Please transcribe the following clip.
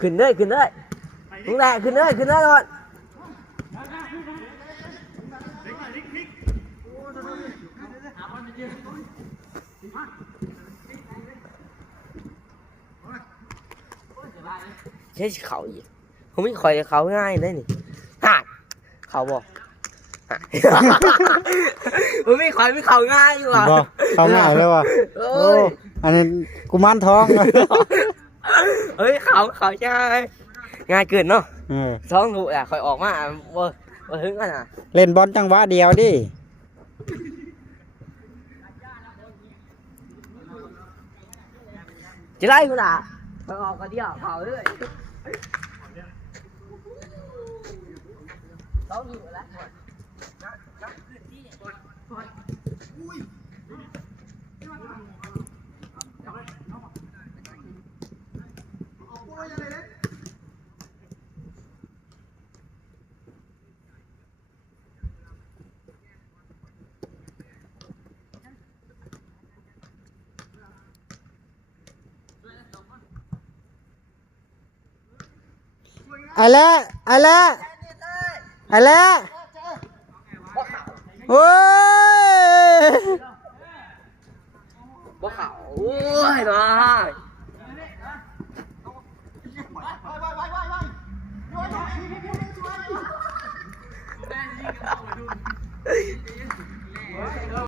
ขึ้นเลยขึ้นเลยลุงแหละขึ้นเลยขึ้นเลยก่อนใช่เขาอีกผมไม่คอยเขาง่ายได้นี่ฮะเขาบอกผมไม่คอยไม่เขาง่ายอยู่ว่ะเขาง่ายเลยว่ะโอ้อันนี้กุมารทองเฮ้ยเขาง่ายเกินเนาะท้องถูกอ่ะคอยออกมาว่าถึงกันอ่ะเล่นบอลจังหวะเดียวดิจะไล่กูด่าคอยออกกันเดียวเขาด้วยท้องอยู่แล้วอะไรโอ้ยบ่เขาโอ้ยมา